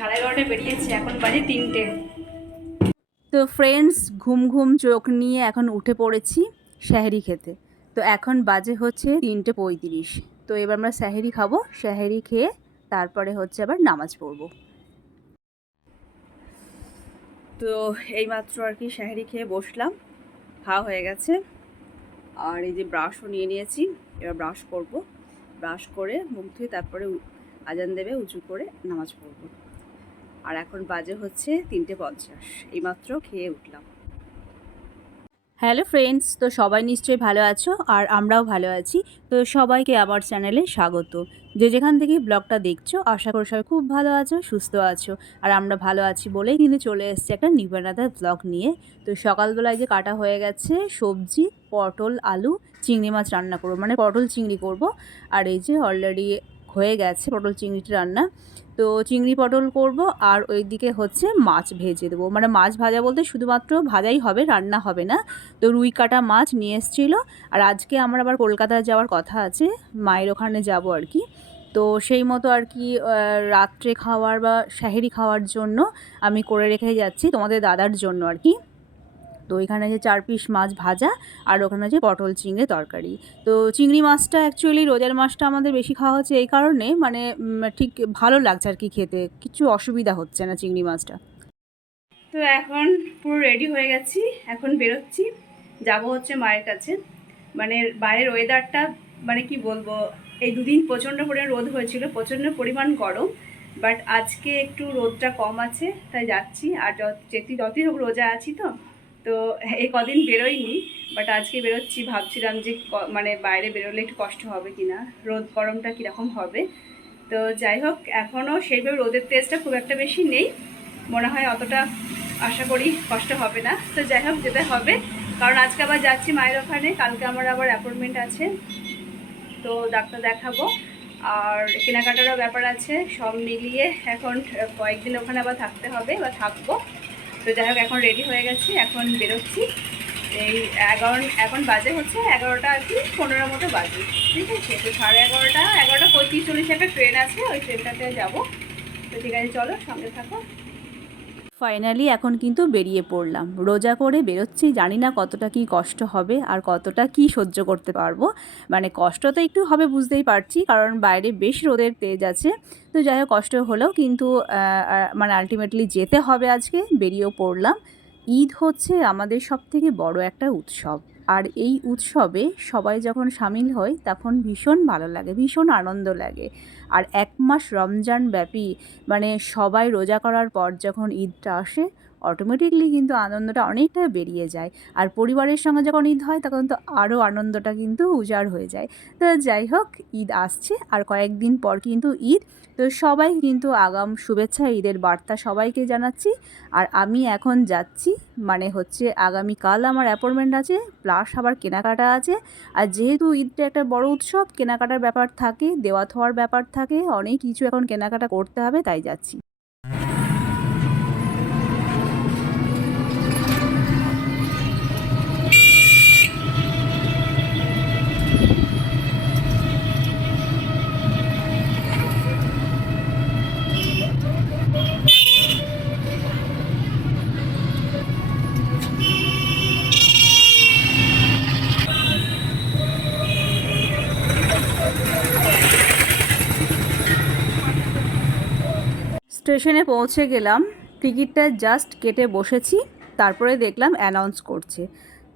সাড়ে এগারোটায় বেরিয়েছি, এখন বাজে তিনটে। তো ফ্রেন্ডস ঘুম ঘুম চোখ নিয়ে এখন উঠে পড়েছি স্যাহেরি খেতে। তো এখন বাজে হচ্ছে তিনটে পঁয়ত্রিশ। তো এবার আমরা স্যাহেরি খাব স্যাহেরি খেয়ে তারপরে হচ্ছে আবার নামাজ পড়ব। তো এইমাত্র আর কি স্যাহেরি খেয়ে বসলাম, খাওয়া হয়ে গেছে। আর এই যে ব্রাশও নিয়ে নিয়েছি, এবার ব্রাশ করব। ব্রাশ করে মুখ ধুয়ে তারপরে আজান দেবে উঁচু করে নামাজ পড়ব। আর এখন বাজে হচ্ছে তিনটে পঞ্চাশ। এইমাত্র খেয়ে উঠলাম। হ্যালো ফ্রেন্ডস, তো সবাই নিশ্চয়ই ভালো আছো আর আমরাও ভালো আছি। তো সবাইকে আমার চ্যানেলে স্বাগত। যে যেখান থেকে ব্লগটা দেখছ, আশা করি সবাই খুব ভালো আছো, সুস্থ আছো। আর আমরা ভালো আছি বলেই কিন্তু চলে এসেছি একটা নিবেনাদার ব্লগ নিয়ে। তো সকালবেলায় যে কাটা হয়ে গেছে, সবজি, পটল, আলু, চিংড়ি মাছ রান্না করব। মানে পটল, চিংড়ি করব। আর এই যে অলরেডি হয়ে গেছে পটল চিংড়িটা রান্না। তো চিংড়ি পটল করব আর ওই দিকে হচ্ছে মাছ ভেজে দেবো। মানে মাছ ভাজা বলতে শুধুমাত্র ভাজাই হবে, রান্না হবে না। তো রুই কাটা মাছ নিয়ে এসেছিল। আর আজকে আমার আবার কলকাতায় যাওয়ার কথা আছে, মায়ের ওখানে যাব আর কি। তো সেই মতো আর কি রাত্রে খাওয়ার বা শাহেরি খাওয়ার জন্য আমি করে রেখে যাচ্ছি তোমাদের দাদার জন্য আর কি। তো এখানে যে চার পিস মাছ ভাজা আর ওখানে যে পটল চিংড়ি তরকারি। তো চিংড়ি মাছটা অ্যাকচুয়ালি রোজার মাছটা আমাদের বেশি খাওয়া হচ্ছে এই কারণে মানে ঠিক ভালো লাগছে আর কি খেতে। কিছু অসুবিধা হচ্ছে না চিংড়ি মাছটা। তো এখন পুরো রেডি হয়ে গেছি। এখন বেরোচ্ছি। যাব হচ্ছে মায়ের কাছে। মানে বাইরের ওয়েদারটা মানে কি বলব, এই দুদিন প্রচণ্ড পরিমাণ রোদ হয়েছিল, প্রচণ্ড পরিমাণ গরম। বাট আজকে একটু রোদটা কম আছে, তাই যাচ্ছি। আর যত- যেটি যতই হোক রোজা আছি তো। তো এই কদিন বেরোইনি বাট আজকে বেরোচ্ছি, ভাবছিলাম যে মানে বাইরে বেরোলে একটু কষ্ট হবে কি না রোদ গরমটা কীরকম হবে। তো যাই হোক এখনও সেইভাবে রোদের তেজটা খুব একটা বেশি নেই, মনে হয় অতটা আশা করি কষ্ট হবে না। তো যাই হোক, যেতে হবে, কারণ আজকে আবার যাচ্ছি মায়ের ওখানে, কালকে আমার আবার অ্যাপয়েন্টমেন্ট আছে। তো ডাক্তার দেখাবো, আর কেনাকাটারও ব্যাপার আছে, সব মিলিয়ে এখন কয়েকদিন ওখানে আবার থাকতে হবে, বা থাকব। তো যাই হোক, এখন রেডি হয়ে গেছি, এখন বেরোচ্ছি। এই এগারো এখন বাজে হচ্ছে এগারোটা আর কি, পনেরো মতো বাজে, ঠিক আছে? তো সাড়ে এগারোটা এগারোটা পঁয়ত্রিশ চল্লিশে একটা ট্রেন আছে, ওই ট্রেনটাতে যাব। তো ঠিক আছে, চলো সঙ্গে থাকো। ফাইনালি এখন কিন্তু বেরিয়ে পড়লাম। রোজা করে বেরোচ্ছি, জানি না কতটা কি কষ্ট হবে আর কতটা কি সহ্য করতে পারব। মানে কষ্ট তো একটু হবে বুঝতেই পারছি, কারণ বাইরে বেশ রোদের তেজ আছে। তো যাই হোক, কষ্ট হলেও কিন্তু মানে আলটিমেটলি যেতে হবে আজকে, বেরিয়েও পড়লাম। ঈদ হচ্ছে আমাদের সব থেকে বড় একটা উৎসব। আর এই উৎসবে সবাই যখন সামিল হয়, তখন ভীষণ ভালো লাগে, ভীষণ আনন্দ লাগে। আর এক মাস রমজান ব্যাপী মানে সবাই রোজা করার পর যখন ঈদটা আসে অটোমেটিকলি কিন্তু আনন্দটা অনেকটা বেরিয়ে যায়। আর পরিবারের সঙ্গে যখন ঈদ হয়, তখন তো আরও আনন্দটা কিন্তু উজাড় হয়ে যায়। তো যাই হোক, ঈদ আসছে। আর কয়েকদিন পর কিন্তু ঈদ। তো সবাই কিন্তু আগাম শুভেচ্ছা, ঈদের বার্তা সবাইকে জানাচ্ছি। আর আমি এখন যাচ্ছি মানে হচ্ছে আগামীকাল আমার অ্যাপয়েন্টমেন্ট আছে প্লাস আবার কেনাকাটা আছে। আর যেহেতু ঈদটা একটা বড় উৎসব, কেনাকাটার ব্যাপার থাকে দেওয়া থোয়ার ব্যাপার থাকে, অনেক কিছু এখন কেনাকাটা করতে হবে, তাই যাচ্ছি। স্টেশনে পৌঁছে গেলাম। টিকিটটা জাস্ট কেটে বসেছি, তারপরে দেখলাম অ্যানাউন্স করছে।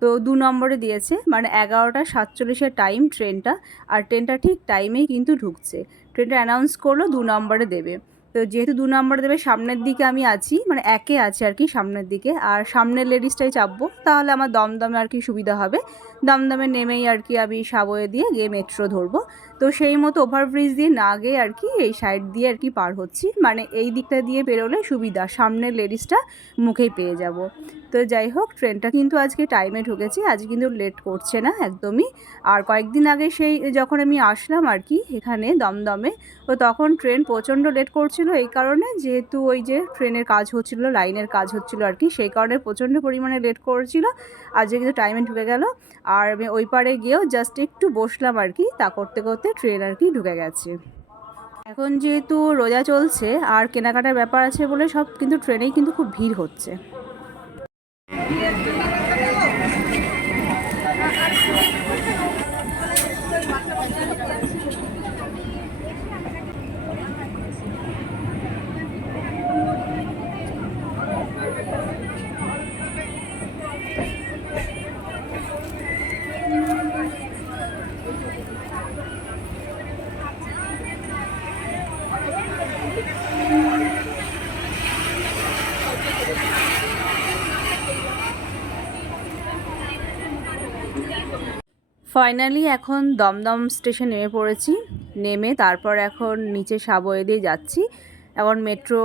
তো দু নম্বরে দিয়েছে মানে এগারোটা সাতচল্লিশের টাইম ট্রেনটা, আর ট্রেনটা ঠিক টাইমেই কিন্তু ঢুকছে। ট্রেনটা অ্যানাউন্স করল, দু নম্বরে দেবে। তো যেহেতু দু নম্বরে দেবে, সামনের দিকে আমি আছি মানে একে আছে আর কি সামনের দিকে, আর সামনের লেডিসটাই চাপবো, তাহলে আমার দমদমে আর কি সুবিধা হবে। দমদমে নেমেই আর কি আমি সাবয়ে দিয়ে গিয়ে মেট্রো ধরবো। তো সেই মতো ওভারব্রিজ দিয়ে না গিয়ে আর কি এই সাইড দিয়ে আর কি পার হচ্ছি। মানে এই দিকটা দিয়ে বেরোলে সুবিধা, সামনের লেডিসটা মুখেই পেয়ে যাব। তো যাই হোক ট্রেনটা কিন্তু আজকে টাইমে ঢুকেছে, আজ কিন্তু লেট করছে না একদমই। আর কয়েকদিন আগে সেই যখন আমি আসলাম আর কি এখানে দমদমে, তো তখন ট্রেন প্রচণ্ড লেট করছিল। এই কারণে যেহেতু ওই যে ট্রেনের কাজ হচ্ছিল লাইনের কাজ হচ্ছিল আর কি, সেই কারণে প্রচণ্ড পরিমাণে লেট করেছিল। আজকে কিন্তু টাইমে ঢুকে গেল। আর আমি ওই পারে গিয়েও জাস্ট একটু বসলাম আর কি। তা করতে করতে ট্রেন আর কি ঢুকে গেছে। এখন যেহেতু রোজা চলছে, আর কেনাকাটার ব্যাপার আছে বলে সব কিন্তু ট্রেনেই কিন্তু খুব ভিড় হচ্ছে। ফাইনালি এখন দমদম স্টেশন নেমে পড়েছি। নেমে তারপর এখন নিচে সাবয়ে দিয়ে যাচ্ছি। এখন মেট্রো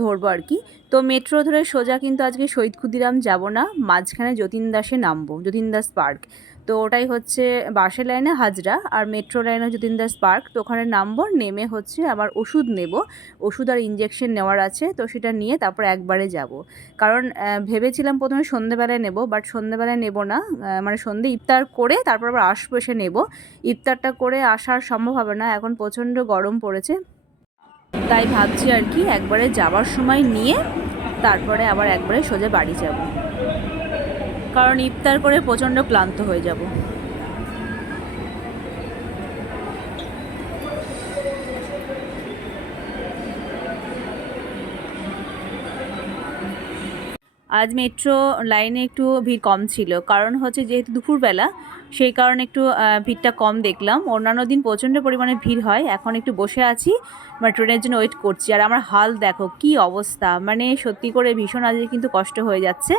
ধরবো আর কি। তো মেট্রো ধরে সোজা কিন্তু আজকে শহীদ ক্ষুদিরাম যাব না। মাঝখানে যতীন দাসে নামবো, যতীন দাস পার্ক। তো ওটাই হচ্ছে বাসের লাইনে হাজরা আর মেট্রো লাইনে যতীন দাস পার্ক, তো ওখানে নামবো, নেমে হচ্ছে আবার ওষুধ নেব। ওষুধ আর ইঞ্জেকশন নেওয়ার আছে, তো সেটা নিয়ে তারপর একবারে যাব। কারণ ভেবেছিলাম প্রথমে সন্ধেবেলায় নেব বাট সন্ধেবেলায় নেব না। মানে সন্ধে ইফতার করে তারপর আবার আসব এসে নেব। ইফতারটা করে আসার সম্ভব হবে না, এখন প্রচণ্ড গরম পড়েছে। তাই ভাবছি আর কি, একবারে যাওয়ার সময় নিয়ে তারপরে আবার একবারে সোজা বাড়ি যাব। কারণ ইফতার করে প্রচণ্ড ক্লান্ত হয়ে যাব। আজ মেট্রো লাইনে একটু ভিড় কম ছিল। কারণ হচ্ছে যেহেতু দুপুরবেলা, সেই কারণে একটু ভিড়টা কম দেখলাম। অন্যান্য দিন প্রচণ্ড পরিমাণে ভিড় হয়। এখন একটু বসে আছি বা ট্রেনের জন্য ওয়েট করছি। আর আমার হাল দেখো, কি অবস্থা! মানে সত্যি করে ভীষণ আজকে কিন্তু কষ্ট হয়ে যাচ্ছে।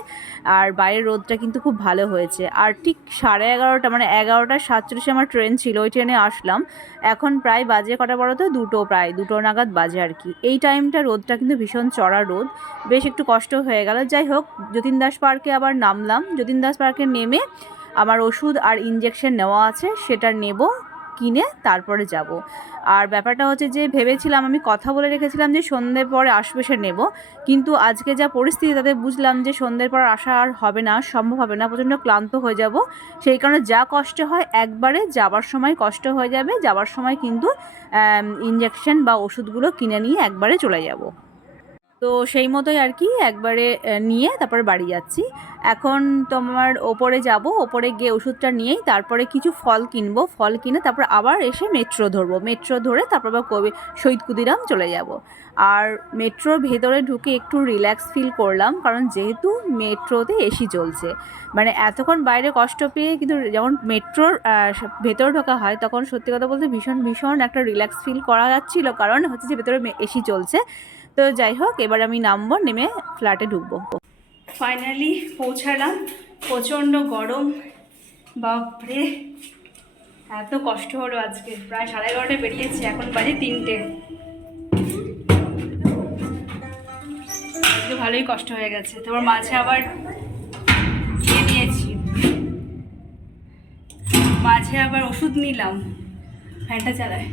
আর বাইরের রোদটা কিন্তু খুব ভালো হয়েছে। আর ঠিক সাড়ে এগারোটা মানে এগারোটা সাতচল্লিশে আমার ট্রেন ছিল, ওই ট্রেনে আসলাম। এখন প্রায় বাজে কটা বলো তো? দুটো প্রায়, দুটো নাগাদ বাজে আর কি। এই টাইমটা রোদটা কিন্তু ভীষণ চড়া রোদ। বেশ একটু কষ্ট হয়ে গেল। যাই হোক যতীন দাস পার্কে আবার নামলাম। যতীন দাস পার্কে নেমে আমার ওষুধ আর ইঞ্জেকশন নেওয়া আছে, সেটা নেব, কিনে তারপরে যাব। আর ব্যাপারটা হচ্ছে যে ভেবেছিলাম, আমি কথা বলে রেখেছিলাম যে সন্ধ্যের পরে আসবে সে নেব। কিন্তু আজকে যা পরিস্থিতি, তাতে বুঝলাম যে সন্ধ্যের পর আসা আর হবে না, সম্ভব হবে না, প্রচণ্ড ক্লান্ত হয়ে যাব। সেই কারণে যা কষ্ট হয়, একবারে যাবার সময় কষ্ট হয়ে যাবে, যাবার সময় কিন্তু ইঞ্জেকশন বা ওষুধগুলো কিনে নিয়ে একবারে চলে যাব। তো সেই মতোই আর কি একবারে নিয়ে তারপর বাড়ি যাচ্ছি। এখন তোমার ওপরে যাব, ওপরে গিয়ে ওষুধটা নিয়েই তারপরে কিছু ফল কিনবো, ফল কিনে তারপর আবার এসে মেট্রো ধরবো। মেট্রো ধরে তারপর আবার কবি শহীদ ক্ষুদিরাম চলে যাব। আর মেট্রোর ভেতরে ঢুকে একটু রিল্যাক্স ফিল করলাম, কারণ যেহেতু মেট্রোতে এসি চলছে। মানে এতক্ষণ বাইরে কষ্ট পেয়ে কিন্তু যখন মেট্রোর ভেতরে ঢোকা হয়, তখন সত্যি কথা বলতে ভীষণ ভীষণ একটা রিল্যাক্স ফিল করা যাচ্ছিল, কারণ হচ্ছে যে ভেতরে এসি চলছে। তো যাই হোক, এবার আমি নামবো, নেমে ফ্ল্যাটে ঢুকবো। ফাইনালি পৌঁছালাম। প্রচণ্ড গরম। বাপরে, এত কষ্ট হলো আজকে। প্রায় সাড়ে এগারোটায় বেরিয়েছি, এখন বাজে তিনটে। ভালোই কষ্ট হয়ে গেছে। তোমার মাঝে আবার খেয়ে নিয়েছি। মাঝে আবার ওষুধ নিলাম। ফ্যানটা চালায়।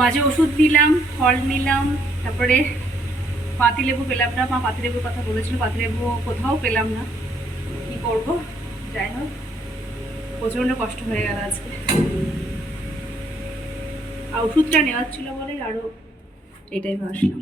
মাঝে ওষুধ নিলাম, ফল নিলাম, তারপরে পাতিলেবু পেলাম না, মা পাতিলেবুর কথা বলেছিল, পাতিলেবু কোথাও পেলাম না। কি করব? যাই হোক, প্রচণ্ড কষ্ট হয়ে গেল আজকে। আর ওষুধটা নেওয়ার ছিল বলে আরও এটাই ভাসলাম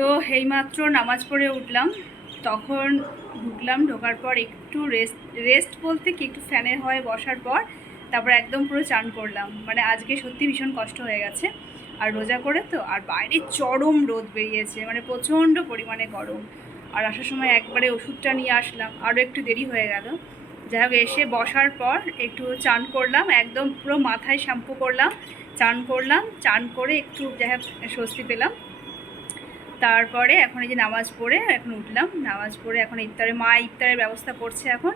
তো এইমাত্র নামাজ পড়ে উঠলাম। তখন ঢুকলাম ঢোকার পর একটু রেস্ট রেস্ট বলতে কি? একটু ফ্যানের হয়ে বসার পর তারপর একদম পুরো চান করলাম। মানে আজকে সত্যি ভীষণ কষ্ট হয়ে গেছে। আর রোজা করে তো? আর বাইরে চরম রোদ বেরিয়েছে। মানে প্রচণ্ড পরিমাণে গরম। আর আসার সময় একবারে ওষুধটা নিয়ে আসলাম। আরও একটু দেরি হয়ে গেল। যাই হোক, এসে বসার পর একটু চান করলাম। একদম পুরো মাথায় শ্যাম্পু করলাম, চান করলাম, চান করে একটু যাই হোক, স্বস্তি পেলাম। তারপরে এখন এই যে নামাজ পড়ে এখন উঠলাম, নামাজ পড়ে এখন ইফতারে, মা ইফতারের ব্যবস্থা করছে এখন।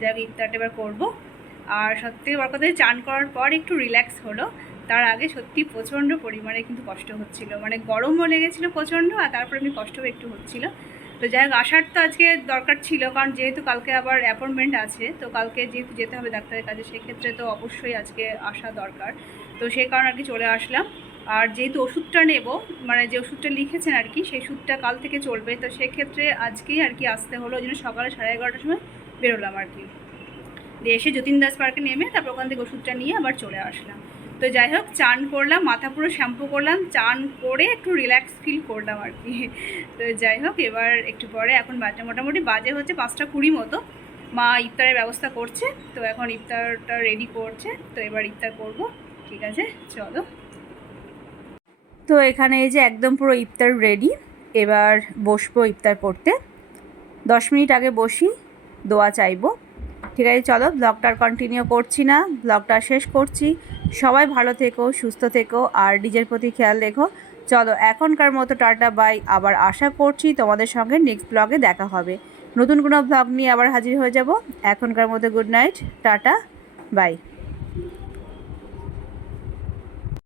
যাই ইফতারটা এবার করব। আর সত্যি বড় কথা, চান করার পর একটু রিল্যাক্স হলো। তার আগে সত্যি প্রচণ্ড পরিমাণে কিন্তু কষ্ট হচ্ছিল। মানে গরমও লেগেছিল প্রচণ্ড, আর তারপরে এমনি কষ্টও একটু হচ্ছিল। তো যাই হোক, আসার তো আজকে দরকার ছিল, কারণ যেহেতু কালকে আবার অ্যাপয়েন্টমেন্ট আছে, তো কালকে যেহেতু যেতে হবে ডাক্তারের কাছে, সেক্ষেত্রে তো অবশ্যই আজকে আসা দরকার। তো সেই কারণে আর কি চলে আসলাম। আর যেহেতু ওষুধটা নেব মানে যে ওষুধটা লিখেছেন আর কি, সেই ওষুধটা কাল থেকে চলবে। তো সেক্ষেত্রে আজকেই আর কি আসতে হলো, ওই জন্য সকালে সাড়ে এগারোটার সময় বেরোলাম আর কি। দিয়ে এসে যতীন দাস পার্কে নেমে তারপর ওখান থেকে ওষুধটা নিয়ে আবার চলে আসলাম। তো যাই হোক, চান করলাম, মাথা পুরো শ্যাম্পু করলাম, চান করে একটু রিল্যাক্স ফিল করলাম আর কি। তো যাই হোক, এবার একটু পরে এখন বাজে, মোটামুটি বাজে হচ্ছে পাঁচটা কুড়ি মতো। মা ইফতারের ব্যবস্থা করছে, তো এখন ইফতারটা রেডি করছে, তো এবার ইফতার করব। ঠিক আছে, চলো। তো এখানে এই যে একদম পুরো ইফতার রেডি এবার বসবো ইফতার করতে। দশ মিনিট আগে বসি, দোয়া চাইব। ঠিক আছে, চলো ব্লগটা কন্টিনিউ করছি না ব্লগটা শেষ করছি। সবাই ভালো থেকো, সুস্থ থেকো, আর নিজের প্রতি খেয়াল রেখো। চলো, এখনকার মতো টাটা বাই আবার আশা করছি তোমাদের সঙ্গে নেক্সট ব্লগে দেখা হবে। নতুন কোনো ব্লগ নিয়ে আবার হাজির হয়ে যাব। এখনকার মতো গুড নাইট টাটা বাই